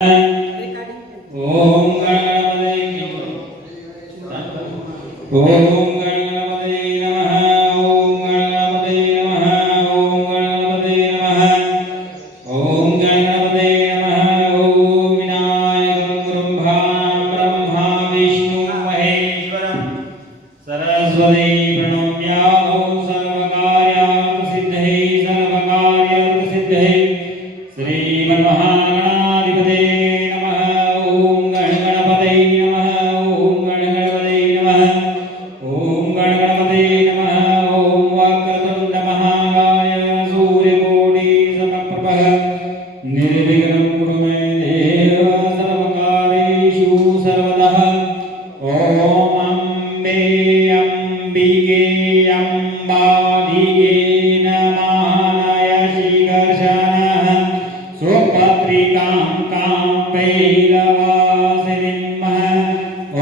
ओम गणपते ओम गणपते नमः ओम गणपते नमः ओम गणपते नमः ओम विनायकं गुरुं ब्रह्मा विष्णु महेश्वरं सरस्वती प्रणम्यामो सर्वकार्यार्थसिद्धये श्रीमन्महागणाधिपते निर्विघ्नं कुरु मे देव सर्वकार्येषु सर्वतः। ॐ अम्बे अम्बिके अम्बालिके नमः शीघ्रशनः सुभद्रिकां कैलासवासिनीं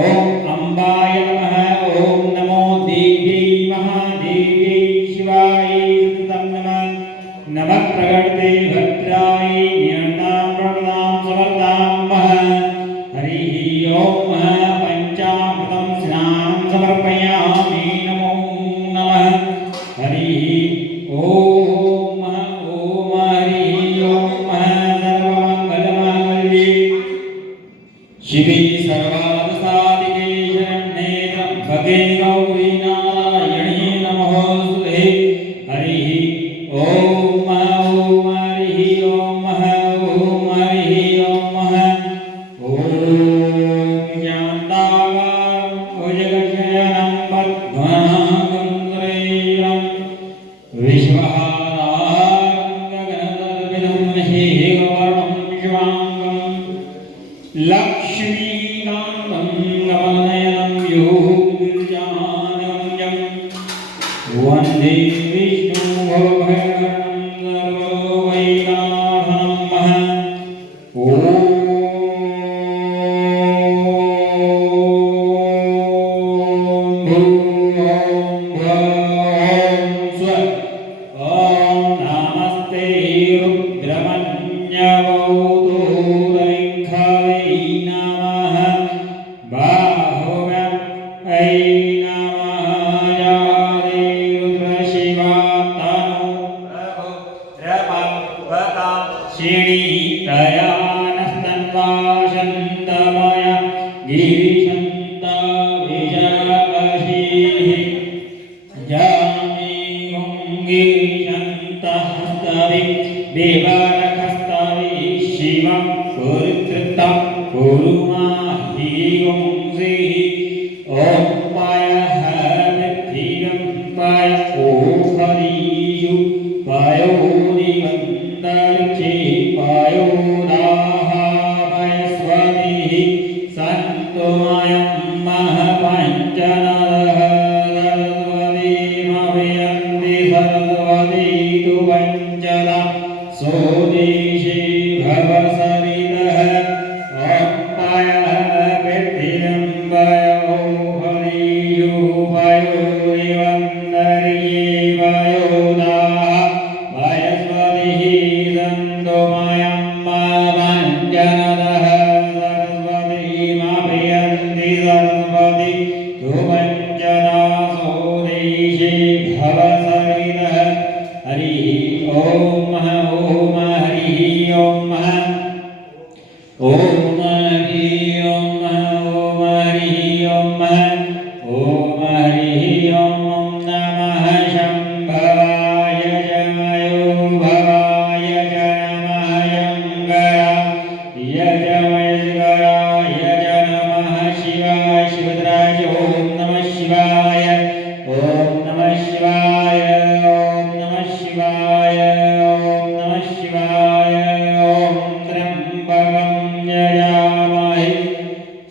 ॐ अम्बाय नमः। ॐ नमो देव्यै महादेव्यै शिवाय सततं नमः। नमः प्रकृते भद्राय पंचामृतं स्नानं समर्पयामि। नमो नमः। हरिः ओम ओम हरिः ओम सर्वमङ्गलमाङ्गल्ये शिवे सर्वार्थसाधिके शरण्ये त्र्यम्बके गौरी नारायणी नमोस्तुते। हरिः ओम ओम हरिः ओम ओम हरिः ओम ओम लक्ष्मीकान्तं कमलनयनं योगिर्जानन्यं वन्दे विष्णु भवभयहरं सर्ववैकनाथं। नमस्ते रुद्रमन्यवौतो श्रीणीतयानस्तन्वाशन्तमय गिरिशन्ता विजयकशीः जामीं गिरिशन्तहस्तवि विवरखस्तवि शिवं पुरुत्रतं कुरुमाहि गुंसिः। ॐ पायः पृथिवीं पाय ॐ हरिषु पायो दिगन्तरिक्षे पायो दाः वयस्वतिः सन्तुमयं महपञ्चनदः सरस्वतीमभियन्ति सरस्वती तु पञ्चदा स्वदेशे भवसरितः। ॐ पायः पृथिवीं पायो हरिषु पायो दिगन्तरिक्षे पायो दाः वयस्वतिः सन्तुमयं महपञ्चनदः सरस्वतीमभियन्ति सरस्वती तु पञ्चदा स्वदेशे भवसरितः। हरिः ओम ओम हरिः ओम ओम हरिः ओम ओम हरिः ओम ओम हरिः ओम नमः शम्भवाय जमयो भवाय च नमः यङ्गराय च मयस्कराय च नमः शिवाय शिवद्राय ॐ नमः शिवाय ॐ नमः शिवाय ॐ नमः शिवाय ॐ नमः शिवाय ॐ त्र्यम्बकं यजामहे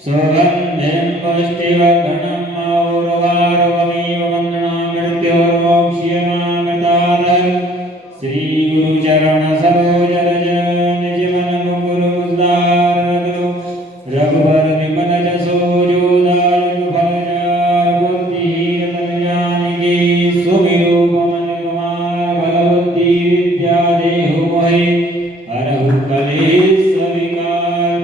सुगन्धिं पुष्टिवर्धनम् और्वारुकमिव वन्दनां मृत्योर्मोक्ष्यमामृतात्। श्रीगुरुचरणसरोज निजमन गुरु उद्धार रघुवर विमल जसो जोदार फलचार बुद्धिहीन जानकी सुमिरो पवन कुमार बलबुद्धि विद्या देहु मोहि हरहु कलेश विकार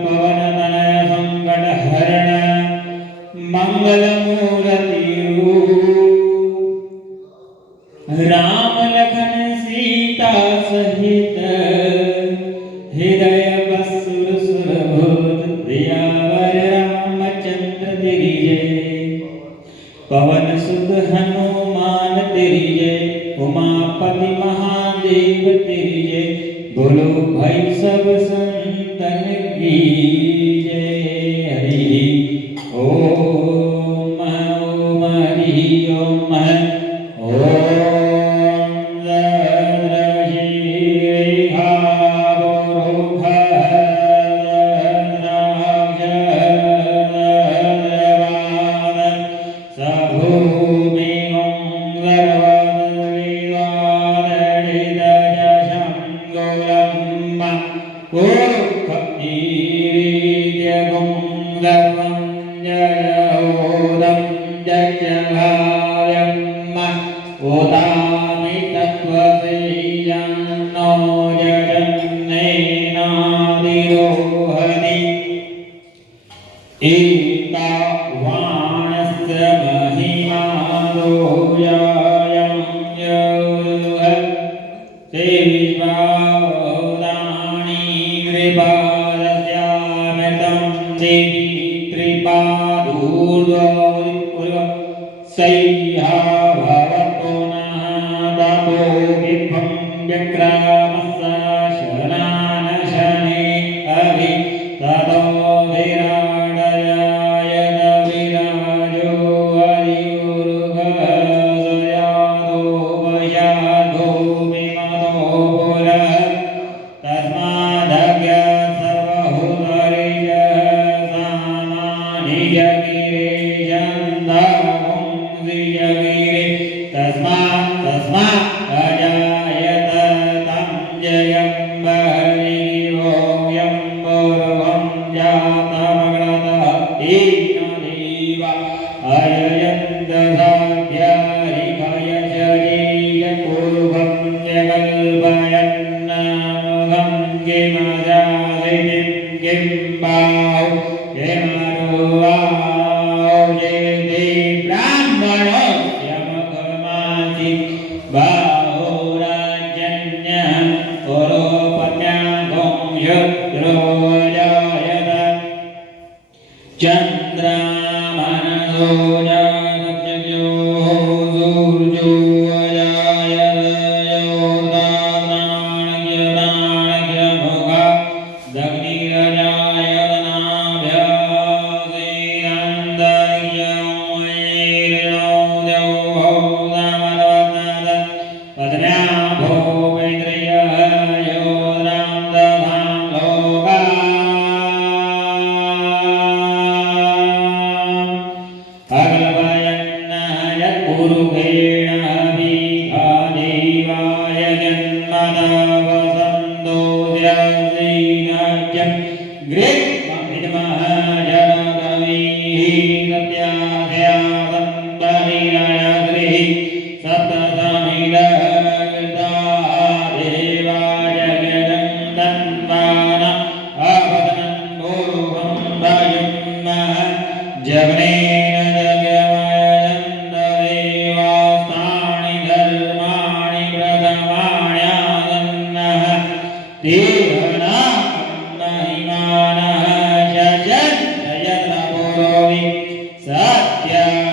Satya